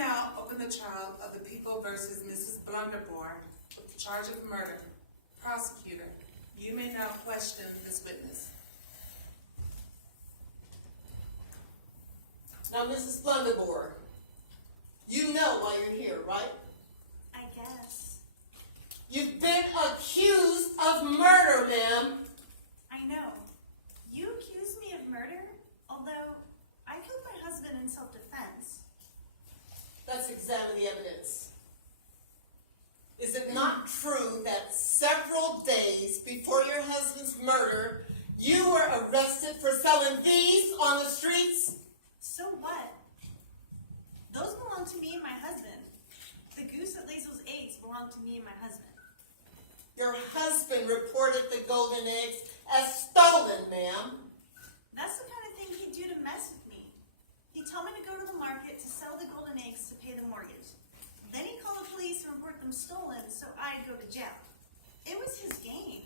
now open the trial of the People versus Mrs. Blunderbore with the charge of murder. Prosecutor, you may now question this witness. Now, Mrs. Blunderbore, you know why you're here, right? I guess. You've been accused of murder, ma'am. I know. You accused me of murder, although I killed my husband in self-defense. Let's examine the evidence. Is it not true that several days before your husband's murder, you were arrested for selling these on the streets? So what? Those belong to me and my husband. The goose that lays those eggs belong to me and my husband. Your husband reported the golden eggs as stolen, ma'am. That's the kind of thing he'd do to mess with me. He'd tell me to go to the market to sell the golden eggs to pay the mortgage. Then he'd call the police and report them stolen so I'd go to jail. It was his game.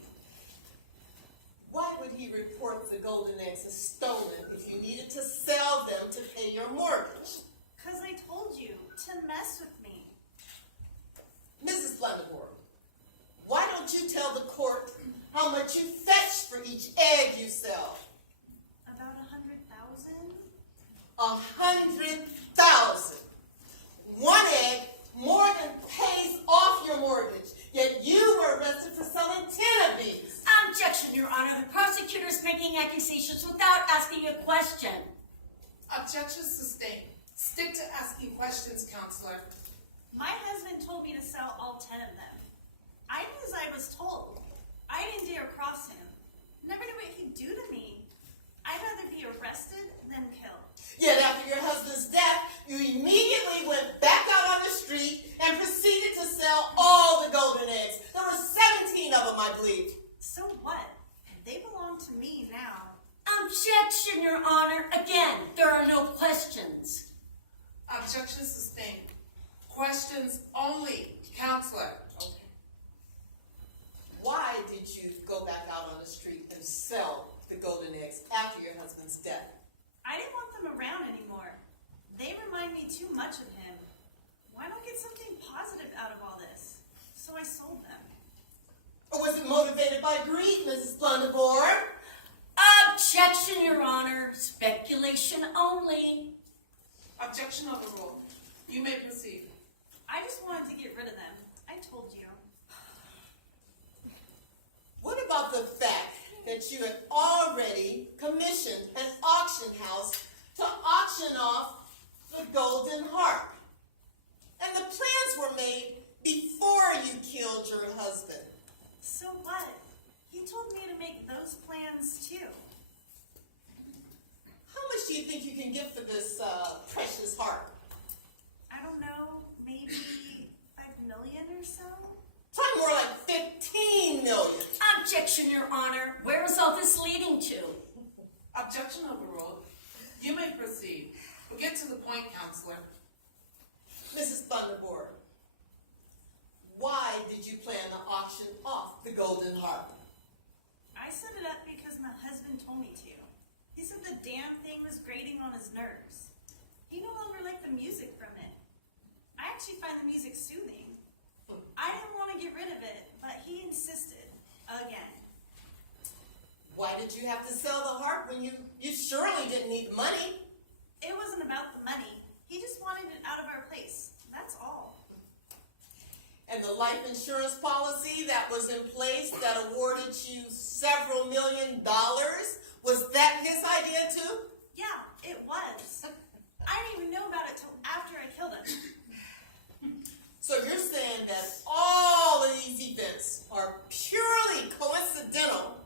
Why would he report the golden eggs as stolen if you needed to sell them to pay your mortgage? Because I told you to mess with me. Mrs. Blunderbore, why don't you tell the court how much you fetch for each egg you sell? About 100,000? 100,000. One egg more than pays off your mortgage, yet you were arrested for selling 10 of these. Objection, Your Honor. The prosecutor is making accusations without asking a question. Objection sustained. Stick to asking questions, counselor. My husband told me to sell all 10 of them. I did as I was told. I didn't dare cross him. Never knew what he'd do to me. I'd rather be arrested than killed. Yet after your husband's death, you immediately went back out on the street and proceeded to sell all the golden eggs. There were 17 of them, I believe. So what? They belong to me now. Objection, Your Honor. Again, there are no questions. Objection sustained. Questions only, counselor. Why did you go back out on the street and sell the golden eggs after your husband's death? I didn't want them around anymore. They remind me too much of him. Why not get something positive out of all this? So I sold them. Or was it motivated by greed, Mrs. Blunderbore? Objection, Your Honor. Speculation only. Objection overruled. You may proceed. I just wanted to get rid of them. I told you. What about the fact that you had already commissioned an auction house to auction off the golden harp? And the plans were made before you killed your husband. So what? He told me to make those plans too. How much do you think you can get for this precious harp? I don't know, maybe 5 million or so? Probably more like 15 million. Objection, Your Honor. Where is all this leading to? Objection overruled. You may proceed. We'll get to the point, counselor. Mrs. Blunderbore, why did you plan to auction off the golden harp? I set it up because my husband told me to. He said the damn thing was grating on his nerves. He no longer liked the music from it. I actually find the music soothing. I didn't want to get rid of it, but he insisted. Again. Why did you have to sell the harp when you surely didn't need the money? It wasn't about the money. He just wanted it out of our place. That's all. And the life insurance policy that was in place that awarded you several $1 million, was that his idea too? Yeah, it was. I didn't even know about it till after I killed him. So you're saying that all of these events are purely coincidental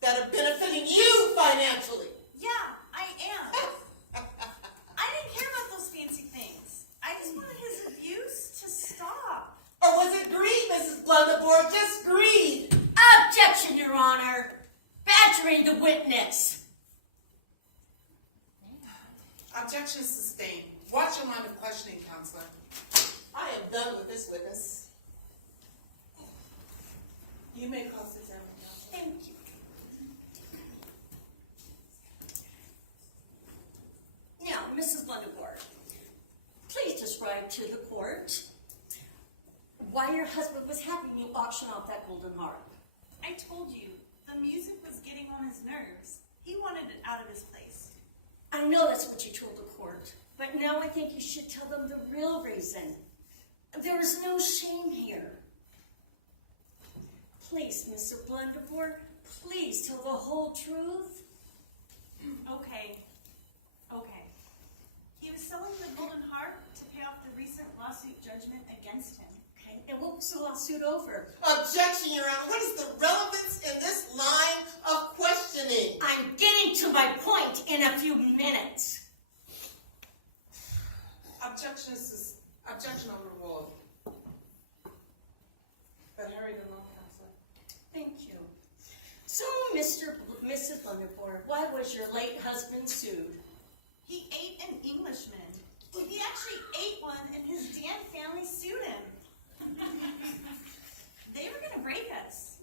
that are benefiting you financially? Yeah, I am. I didn't care about those fancy things. I just wanted his abuse to stop. Or was it greed, Mrs. Blunderbore? Just greed? Objection, Your Honor. Badgering the witness. Objection sustained. Watch your line of questioning, counselor. I am done with this witness. You may cross-examine, counselor. Thank you. Now, Mrs. Blunderbore, please describe describe to the court why your husband was having you auction off that golden harp. I told you, the music was getting on his nerves. He wanted it out of his place. I know that's what you told the court, but now I think you should tell them the real reason. There is no shame here. Please, Mr. Blunderbore, please tell the whole truth. Okay. He was selling the golden harp to pay off the recent lawsuit judgment against him. Okay, and what was the lawsuit over? Objection, Your Honor. What is the relevance in this line of questioning? I'm getting to my point in a few minutes. Objection overruled. But hurry along, Counselor. Thank you. So, Mrs. Blunderbore, why was your late husband sued? He ate an Englishman. He actually ate one, and his damn family sued him. They were gonna break us.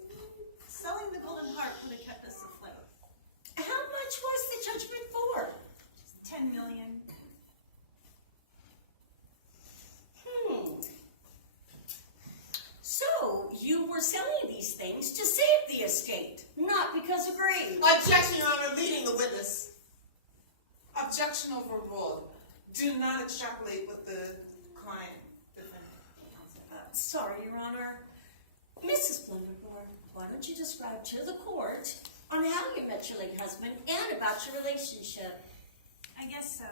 Selling the golden harp would have kept us afloat. How much was the judgment for? 10 million. So, you were selling these things to save the estate, not because of greed. Objection, Your Honor. Leading the witness. Objection overruled. Do not extrapolate with the client defendant. Sorry, Your Honor. Mrs. Blunderbore, why don't you describe to the court on how you met your late husband and about your relationship? I guess so.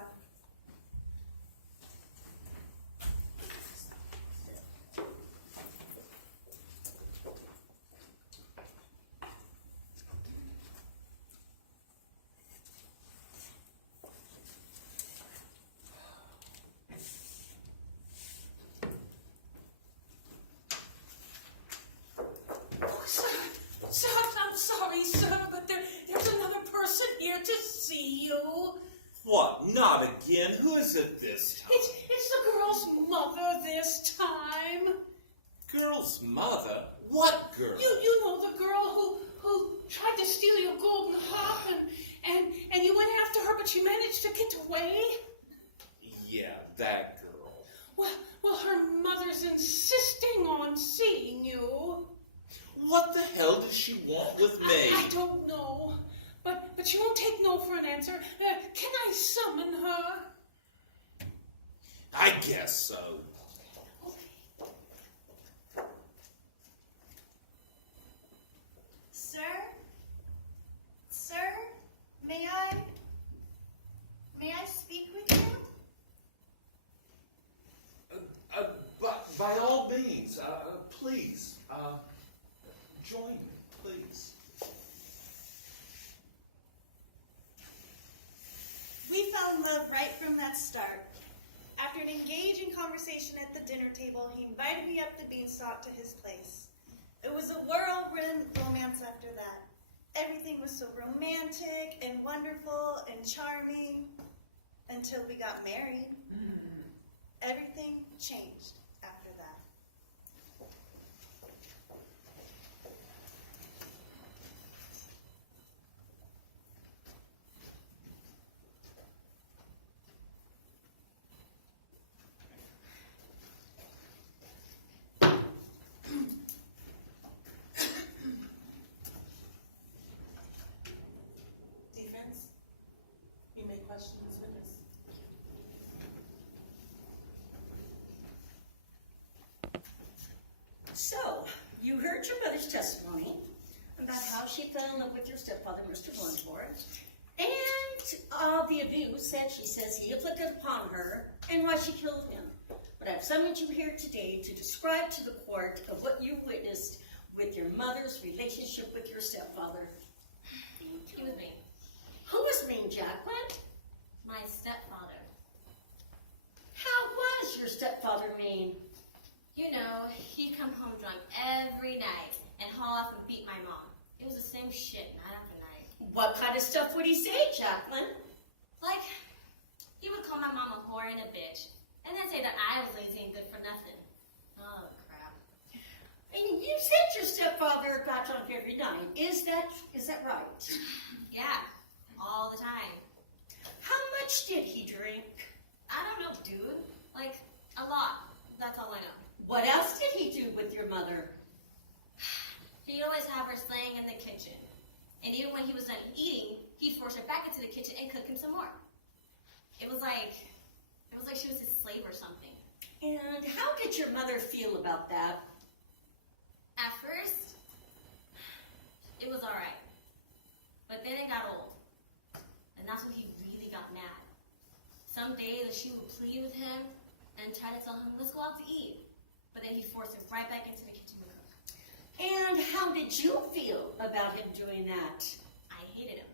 Sir, I'm sorry, sir, but there's another person here to see you. What? Not again? Who is it this time? It's the girl's mother this time. Girl's mother? What girl? You know the girl who tried to steal your golden harp and you went after her, but she managed to get away. Yeah, that girl. Well, her mother's insisting on seeing you. What the hell does she want with me? I don't know, but she won't take no for an answer. Can I summon her? I guess so. Sir, may I speak with you? By all means, please, join me, please. We fell in love right from that start. After an engaging conversation at the dinner table, he invited me up the beanstalk to his place. It was a whirlwind romance after that. Everything was so romantic and wonderful and charming until we got married. Everything changed after that. Defense, you may question this witness. So, you heard your mother's testimony about how she fell in love with your stepfather, Mr. Blunderbore, and the abuse that she says he inflicted upon her and why she killed him. But I've summoned you here today to describe to the court of what you witnessed with your mother's relationship with your stepfather. He was mean. Who was mean, Jacqueline? My stepfather. How was your stepfather mean? You know, he'd come home drunk every night and haul off and beat my mom. It was the same shit night after night. What kind of stuff would he say, Jacqueline? Like, he would call my mom a whore and a bitch, and then say that I was lazy and good for nothing. Oh, crap. And you said your stepfather got drunk every night. Is that right? Yeah, all the time. How much did he drink? I don't know, dude. Like, a lot. your mother? He'd always have her slaying in the kitchen. And even when he was done eating, he'd force her back into the kitchen and cook him some more. It was like she was his slave or something. And how did your mother feel about that? At first, it was alright. But then it got old. And that's when he really got mad. Some days she would plead with him and try to tell him, let's go out to eat. But then he forced her right back into the kitchen to cook. And how did you feel about him doing that? I hated him.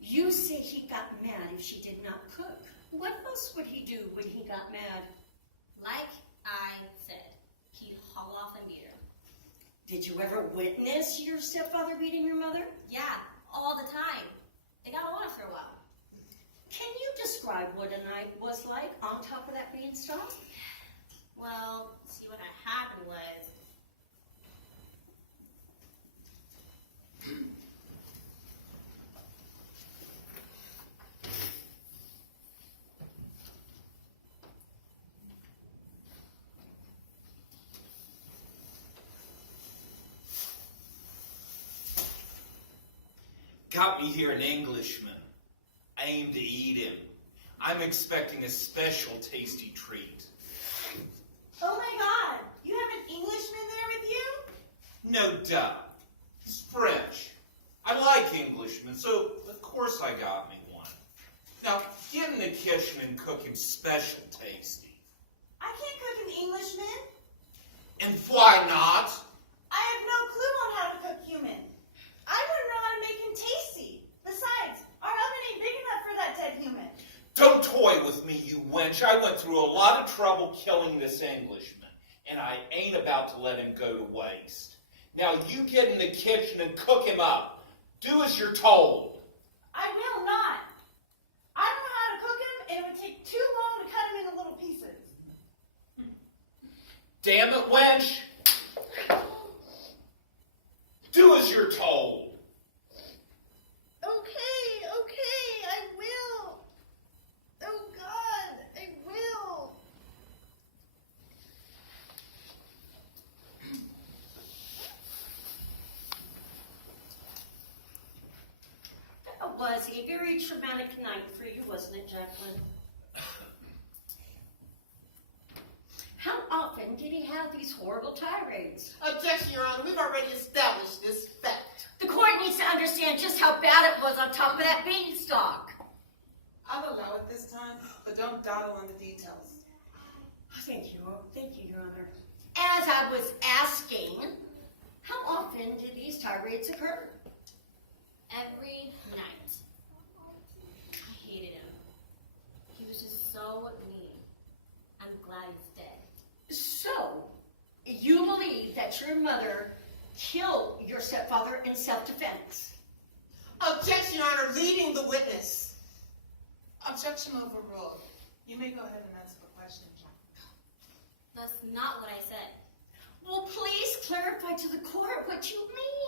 You say he got mad if she did not cook. What else would he do when he got mad? Like I said, he'd haul off and beat her. Did you ever witness your stepfather beating your mother? Yeah, all the time. It got old after a while. Can you describe what a night was like on top of that beanstalk? Well, see, what happened was, Got me here an Englishman. I aim to eat him. I'm expecting a special tasty treat. Oh my God! You have an Englishman there with you? No doubt. He's French. I like Englishmen, so of course I got me one. Now, get in the kitchen and cook him special tasty. I can't cook an Englishman. And why not? I have no clue on how to cook human. I wouldn't know how to make him tasty. Besides, our oven ain't big enough for that dead human. Don't toy with me, you wench. I went through a lot of trouble killing this Englishman, and I ain't about to let him go to waste. Now you get in the kitchen and cook him up. Do as you're told. I will not. I don't know how to cook him, and it would take too long to cut him into little pieces. Damn it, wench. Do as you're told. Okay, I will. Oh God, I will. That was a very traumatic night for you, wasn't it, Jacqueline? How often did he have these horrible tirades? Objection, Your Honor. We've already established this fact. The court needs to understand just how bad it was on top of that beanstalk. I'll allow it this time, but don't dawdle on the details. Thank you, Your Honor. As I was asking, how often did these tirades occur? every night. I hated him. He was just so mean. I'm glad he's dead. So, you believe that your mother killed your stepfather in self-defense? Objection, Your Honor. Leading the witness. Objection overruled. You may go ahead and answer the question, John. That's not what I said. Well, please clarify to the court what you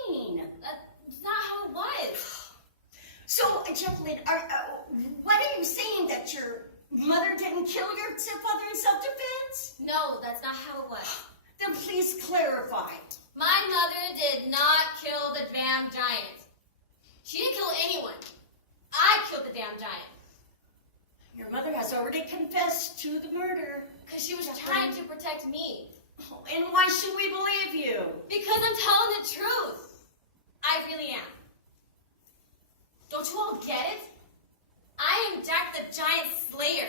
mean. That's not how it was. So, Jacqueline, what are you saying, that your mother didn't kill your stepfather in self-defense? No, that's not how it was. Then please clarify. My mother did not kill the damn giant. She didn't kill anyone. I killed the damn giant. Your mother has already confessed to the murder. Because she was trying to protect me. Oh, and why should we believe you? Because I'm telling the truth. I really am. Don't you all get it? I am Jack the Giant Slayer.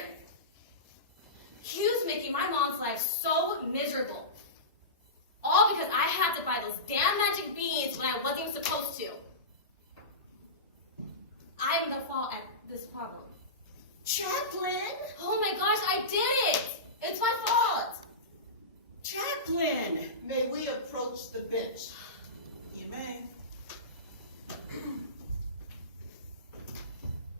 He was making my mom's life so miserable. All because I had to buy those damn magic beans when I wasn't even supposed to. I am the fault at this problem. Jacqueline? Oh my gosh, I did it! It's my fault! Jacqueline! May we approach the bench? You may.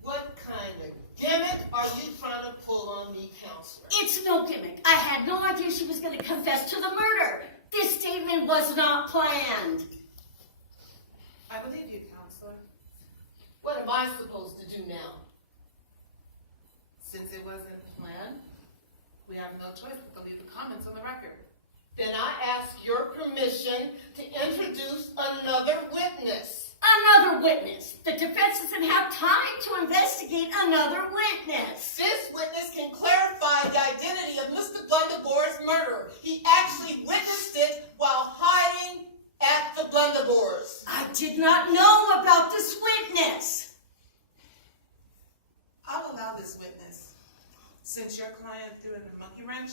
What kind of gimmick are you trying to pull on me, counselor? It's no gimmick. I had no idea she was going to confess to the murder. This statement was not planned. I believe you, counselor. What am I supposed to do now? Since it wasn't planned, we have no choice but to leave the comments on the record. defense doesn't have time to investigate another witness. This witness can clarify the identity of Mr. Blunderbore's murderer. He actually witnessed it while hiding at the Blunderbores. I did not know about this witness. I'll allow this witness. Since your client threw in the monkey wrench,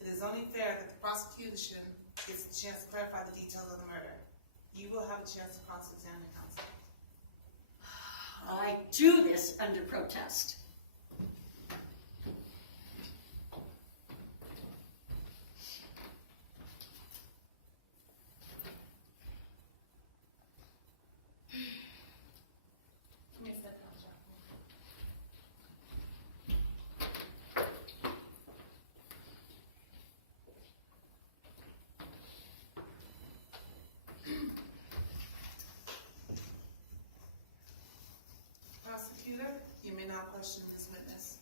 it is only fair that the prosecution gets a chance to clarify the details of the murder. You will have a chance to cross-examine counsel. I do this under protest. Give me a step down, Jack. Prosecutor, you may now question this witness.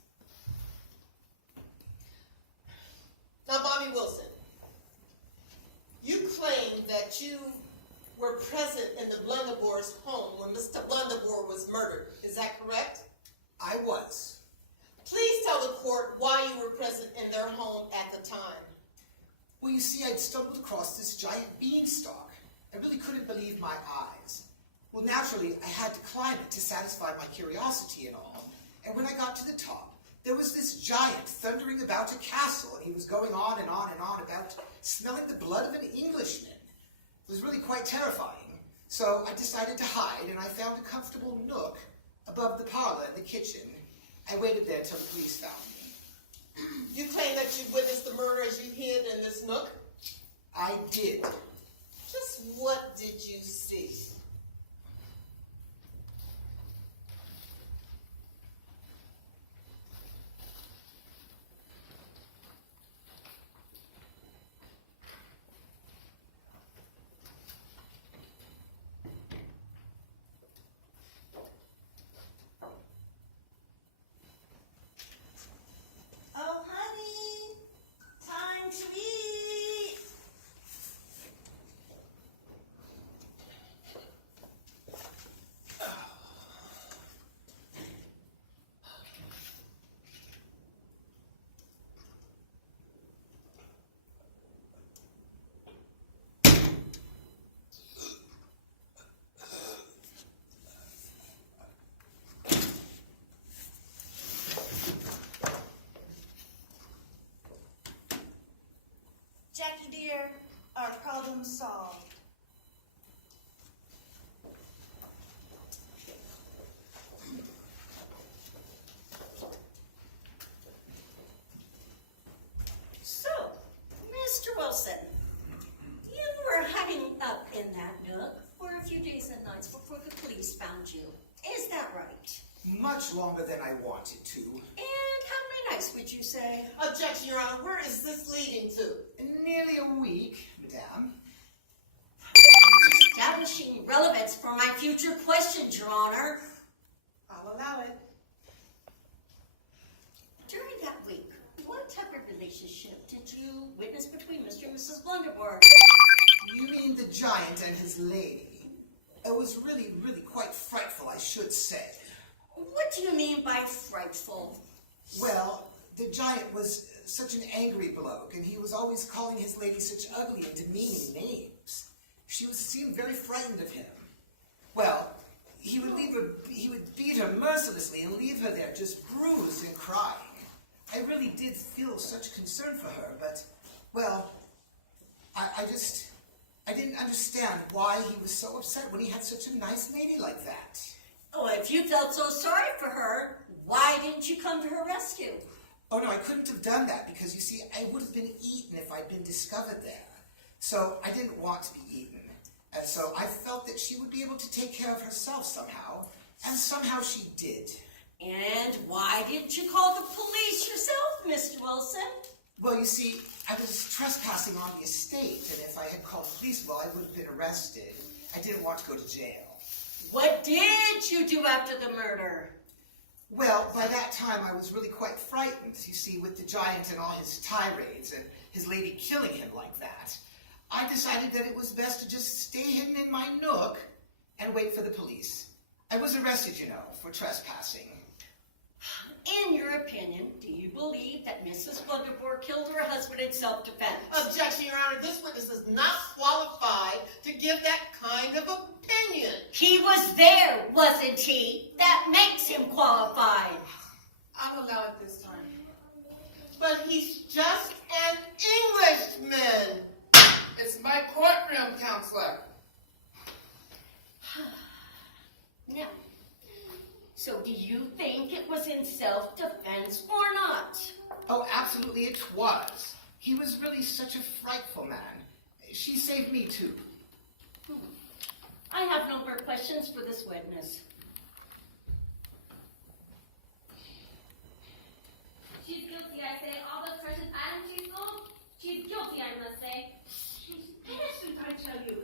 Now, Bobby Wilson, you claim that you were present in the Blunderbore's home when Mr. Blunderbore was murdered. Is that correct? I was. Please tell the court why you were present in their home at the time. Well, you see, I'd stumbled across this giant beanstalk. I really couldn't believe my eyes. Well, naturally, I had to climb it to satisfy my curiosity and all. And when I got to the top, there was this giant thundering about a castle, and he was going on and on and on about smelling the blood of an Englishman. It was really quite terrifying. So I decided to hide, and I found a comfortable nook above the parlor and the kitchen. I waited there until the police found me. You claim that you witnessed the murder as you hid in this nook. I did. Just what did you see? Oh, honey, time to eat. Jackie dear, our problem solved. So, Mr. Wilson, you were hiding up in that nook for a few days and nights before the police found you. Is that right? Much longer than I wanted to. And how many nights would you say? Objection, Your Honor. Where is this leading to? Nearly a week, madame. Establishing relevance for my future questions, Your Honor. I'll allow it. During that week, what type of relationship did you witness between Mr. and Mrs. Blunderbore? You mean the giant and his lady? It was really, really quite frightful, I should say. What do you mean by frightful? Well, the giant was such an angry bloke, and he was always calling his lady such ugly and demeaning names. She seemed very frightened of him. Well, he would beat her mercilessly and leave her there just bruised and crying. I really did feel such concern for her, but, well, I didn't understand why he was so upset when he had such a nice lady like that. Oh, if you felt so sorry for her, why didn't you come to her rescue? Oh, no, I couldn't have done that because, you see, I would have been eaten if I'd been discovered there. So I didn't want to be eaten. And so I felt that she would be able to take care of herself somehow. And somehow she did. And why didn't you call the police yourself, Mr. Wilson? Well, you see, I was trespassing on the estate, and if I had called the police, well, I would have been arrested. I didn't want to go to jail. What did you do after the murder? Well, by that time, I was really quite frightened, you see, with the giant and all his tirades and his lady killing him like that. I decided that it was best to just stay hidden in my nook and wait for the police. I was arrested, you know, for trespassing. In your opinion, do you believe that Mrs. Blunderbore killed her husband in self-defense? Objection, Your Honor. This witness is not qualified to give that kind of opinion. He was there, wasn't he? That makes him qualified. I'll allow it this time. But he's just an Englishman. It's my courtroom, counselor. Now, so do you think it was in self-defense or not? Oh, absolutely it was. He was really such a frightful man. She saved me too. I have no more questions for this witness. She's guilty, I say. All those precious items she stole, she's guilty, I must say. She's innocent, I tell you.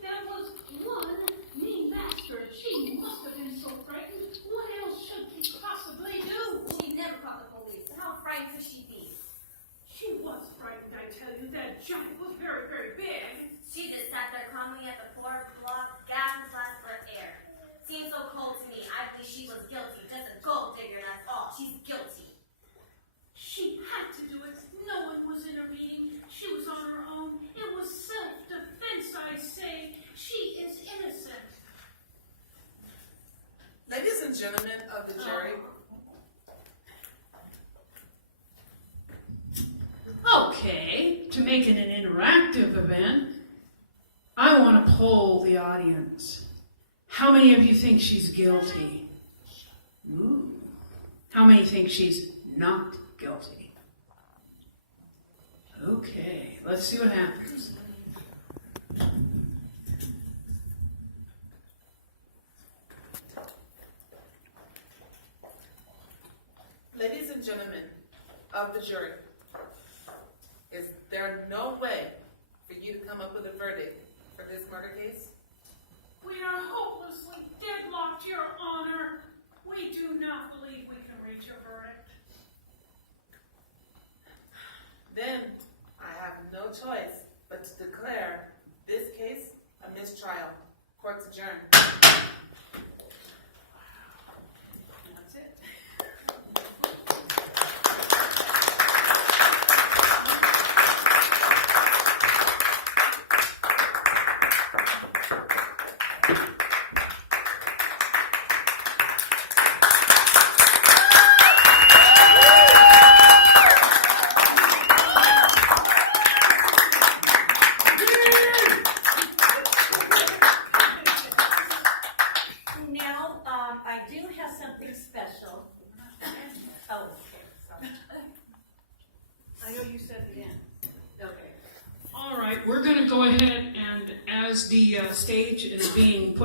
There was one mean bastard. She must have been so frightened. What else should she possibly do? She never called the police. How frightened could she be? She was frightened, I tell you. That giant was very, very big. She just sat there calmly at the floor block, gasping flash for air. Seemed so cold to me. I believe she was guilty. Just a gold digger, that's all. She's guilty. She had to do it. No one was intervening. She was on her own. It was self-defense, I say. She is innocent. Ladies and gentlemen of the jury, Okay, to make it an interactive event, I want to poll the audience. How many of you think she's guilty? Ooh. How many think she's not guilty? Okay, let's see what happens. ladies and gentlemen of the jury, is there no way for you to come up with a verdict for this murder case? We are hopelessly deadlocked, Your Honor. We do not believe we can reach a verdict. Then I have no choice but to declare this case a mistrial. Court's adjourned. That's it. Now, I do have something special. Oh, okay, sorry. I know you said the end. Okay. All right, we're going to go ahead and as the stage is being put